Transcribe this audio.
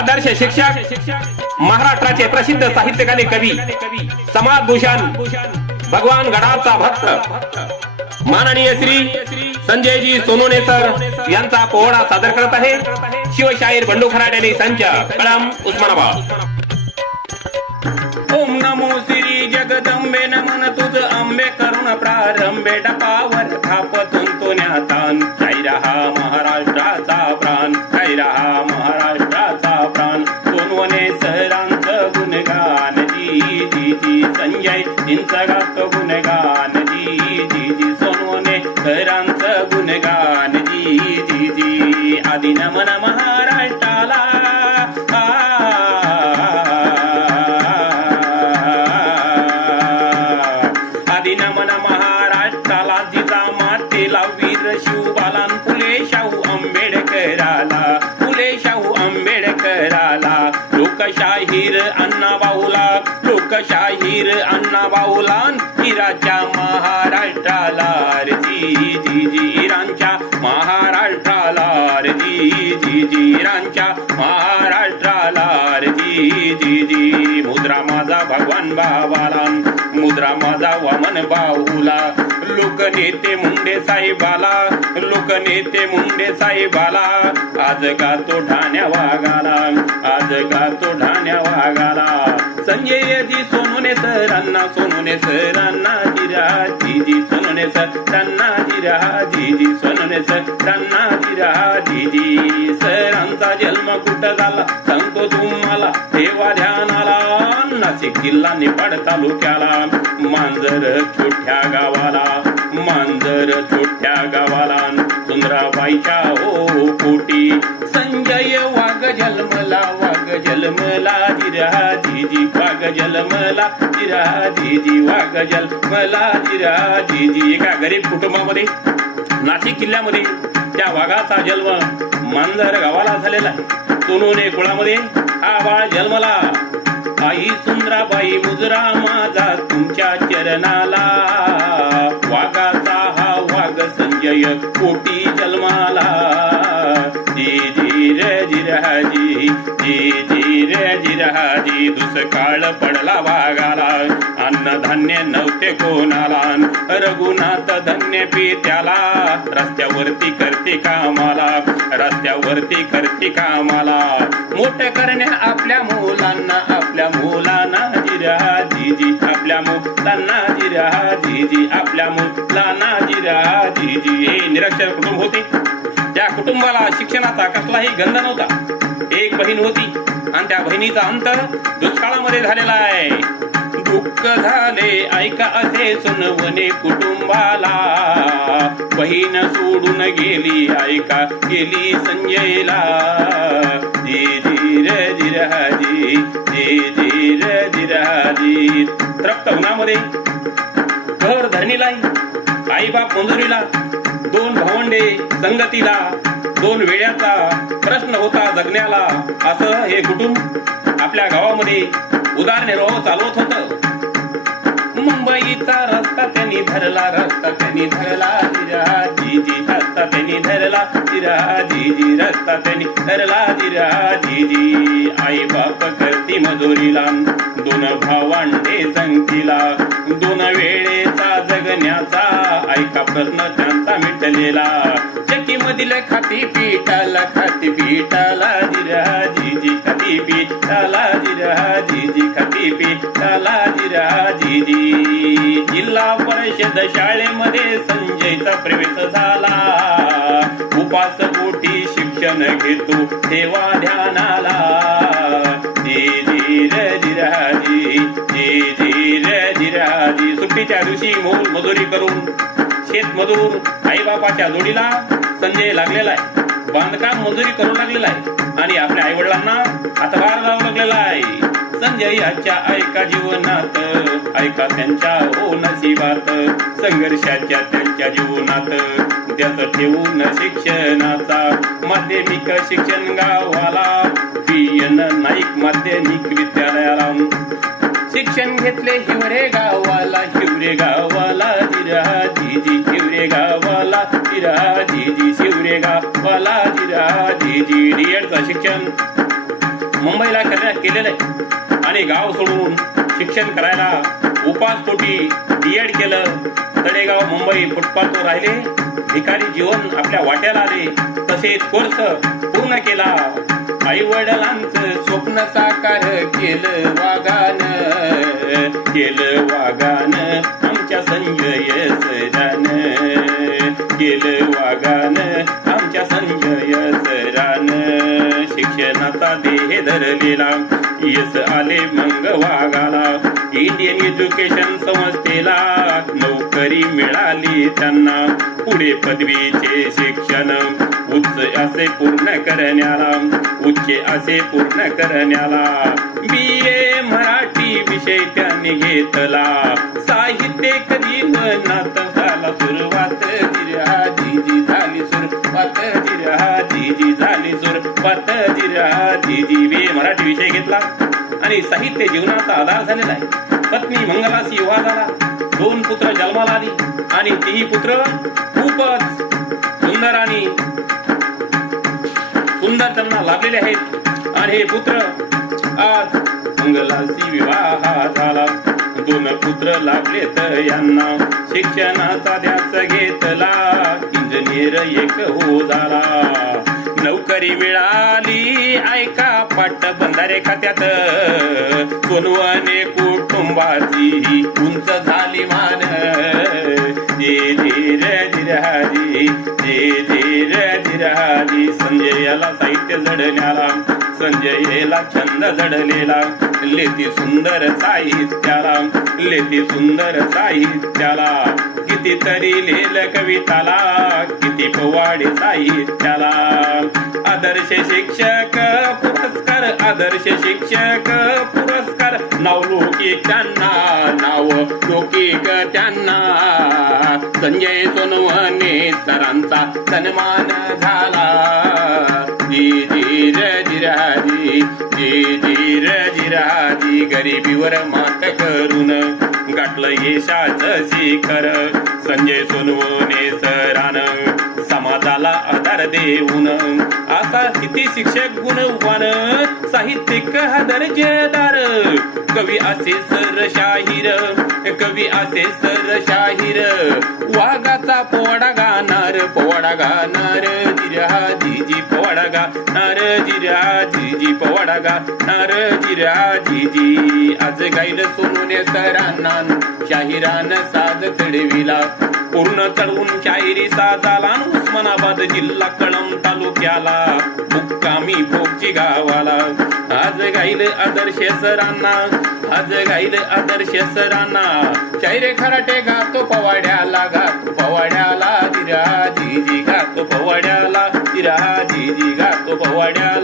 आदर्श शिक्षक, महाराष्ट्राचे प्रसिद्ध साहित्यकारी कवी, समाजभूषण, भगवान गडाचा भक्त माननीय श्री संजयजी सोनोने सर यांचा पोवाडा सादर करत आहे शिवशाहीर बंडू खराटे संच कळंब उस्मानाबाद। ओम नमो श्री जगदंबे नमन तुझ अंबे करुण प्रारंभे डपावर थापतून तो न्यातान जय रहा महाराष्ट्राचा प्राण, जय रहा महाराष्ट्राचा प्राण। सोनवणे सरांचं गुणगान जी जी जी संजय यांचं गातो गुणगान जी जी जी सोनवणे सरांचं गुणगान जी जी जी आदि नमन महाराष्ट्राला नमन महाराष्ट्राला जिजा मातेला वीर शिवबालान फुले शाहू आंबेडकराला, फुले शाहू आंबेडकराला। लोकशाहीर अण्णाभाऊला, लोकशाहीर अण्णाभाऊला इराच्या महाराष्ट्राला जी जी जी इरांच्या महाराष्ट्राला जी जी जी इरांच्या महाराष्ट्राला जी जी जी। मुद्रा माझा भगवान बाबाला, मुद्रा माझा वामन बाहुला, लोकनेते मुंडे साहेबाला, लोकनेते मुंडे साहेबाला। आज गातो ठाण्या वाघाला, आज गातो ठाण्या वाघाला। संजयजी सोनवणे सरांना, सोनवणे सरांना जिरा जी जी सोनवणे सरांना जिरा जी जी सोनवणे सरांना जिरा जी जी। सरांचा जन्म कुठं झाला सांगतो तुम्हाला ठेवा ध्यानाला। नाशिक जिल्हा निफाड तालुक्याला, मांजर छोट्या गावाला, मांजर छोट्या गावाला। सुंदराबाईच्या ओ पोटी संजय वाघ जन्मला, वाघ जन्मला जिरा जी जी वाघ जन्मला जिरा जी जी वाघ जन्मला जिरा जी जी। एका गरीब कुटुंबामध्ये नाशिक किल्ल्यामध्ये त्या वाघाचा जन्म मांजर गावाला झालेला आहे। सोनवणे कुळामध्ये हा बाळ जन्मला। आई सुंदराबाई मुजरा माझा तुमच्या चरणाला, वाघाचा हा वाघ संजय कोटी जन्माला। जी जी रे जिराजी जी जी रे जिराजी। दुष्काळ पडला वाघाला, अन्नधान्य नव्हते कोणाला, रघुनाथ धन्य पित्याला। रस्त्यावरती करते कामाला, रस्त्यावरती करते कामाला। मोठं करण्या आपल्या मुलांना, आपल्या मुलांना जिरा जी जी आपल्या मुलांना जिरा जी जी आपल्या मुलांना जिरा जी जी। हे निरक्षर कुटुंब होते, त्या कुटुंबाला शिक्षणाचा कसलाही गंध नव्हता। एक बहीण होती आणि त्या बहिणीचा अंत दुष्काळामध्ये झालेला आहे। दुःख झाले ऐका असे सोनवणे कुटुंबाला, बहीण सोडून गेली ऐका गेली संजयला। जी जी रे जिराजी जी जी रे जिराजी। तृप्त उन्हामध्ये घर धरणीलाही, आई बाप मंजुरीला, दोन भावंडे संगतीला, दोन वेड्याचा प्रश्न होता जगण्याला। असं हे कुटुंब आपल्या गावामध्ये उदारनिर्वाह चालवत होतं। मुंबईचा रस्ता त्यांनी धरला, रस्ता त्यांनी धरला जिरा जी जी रस्ता त्यांनी धरला जिरा जी जी रस्ता त्यांनी धरला जिरा जी जी। आई बाप करती मजुरीला, दोन भावंडे संगतीला, दोन वेळेचा जगण्याचा ऐका प्रश्न त्यांचा मिटलेला। चक्की मधील खाती पिठाला, खाती पिठाला जिरा जी जी खाती पिठाला जिरा जी जी खाती पिठाला जिरा जी जी। जिल्हा परिषद शाळेमध्ये संजयचा प्रवेश झाला, उपास पोटी शिक्षण घेतो ठेवा ध्यानाला। जी जी रे जिराजी जी जी रे जिराजी। सुट्टीच्या दिवशी मोल मजुरी करून शेतमजूर आई बापाच्या जोडीला संजय लागलेला आहे, बांधकाम मजुरी करू लागलेला आहे आणि आपल्या आई वडिलांना हातभार लावू लागलेला आहे। संजय याच्या ऐका जीवनात, ऐका त्यांच्या हो नशिबात, संघर्षाच्या त्यांच्या जीवनात त्याच ठेवून शिक्षणाचा। माध्यमिक शिक्षण गावाला, पीएन नाईक माध्यमिक विद्यालयाला शिक्षण घेतले हिवरे गावाला, हिवरे गावाला जिरा जी जी हिवरे गावाला जिरा जी जी शिवरे गावाला जिरा जी जी। डीएडचं शिक्षण मुंबईला केलेलं आहे आणि गाव सोडून शिक्षण करायला उपासपोटी B.Ed केलं. तळेगाव मुंबई फुटपाथवर राहिले, भिकारी जीवन आपल्या वाट्याला आले. तसेच कोर्स पूर्ण केला. आई वडिलांचं स्वप्न साकार केलं वागानं आमच्या संजय सरानं, केलं वागानं आमच्या संजय सरानं. शिक्षणाचा देह धरलेला यश आले मंग वागाला. इंडियन एज्युकेशन संस्थेला नोकरी मिळाली त्यांना. पुढे पदवीचे शिक्षण उच्च असे पूर्ण करण्याला B.A. मराठी विषय त्यांनी घेतला. साहित्य जीवनात झाला सुरुवात, जिरहाजी झाली B.A. मराठी विषय घेतला आणि साहित्य जीवनाचा आधार झालेला आहे. पत्नी मंगलासी विवाह झाला. 2 पुत्र जन्माला आली आणि तीही पुत्र खूपच सुंदर त्यांना लाभलेले आहेत. आणि हे पुत्र आज मंगलासी विवाह झाला. 2 पुत्र लाभले तर यांना शिक्षणाचा ध्यास घेतला. इंजिनियर एक हो झाला. नोकरी मिळाली ऐका पाट बंधारे खात्यात. सोनवणे कुटुंबाची उंच झाली मान. जिरहाजी संजयाला साहित्य जडण्याला, संजयला छंद जडलेला. लेती सुंदर साहित्याला, कितीतरी लिहिलं कविताला, किती पोवाडे साहित्याला. आदर्श शिक्षक पुरस्कार नाव लौकिक त्यांना. संजय सोनवणे सरांचा सन्मान झाला. जिरहाजी गरिबीवर मात करून गाठलं यशाचं शिखर. संजय सोनवणे सरानं समाजाला आधार देऊन. असा किती शिक्षक गुणवान, साहित्यिक हा दर्जेदार. कवी असे सरशाहीर, वाघाचा पोवाडा गाणार. जिरहाजी पोवाडा जिरहाजी. आज गाईल सोनवणे सरांना शाहिरानं साज चढविला. पूर्ण चढवून शाहिरी साजाला. उस्मानाबाद जिल्हा कळंब तालुक्याला मुक्कामी भोगची गावाला. आज गाईल आदर्श सरांना शायरे खराटे गातो पवाड्याला. जिरहाजी गातो पवाड्याला.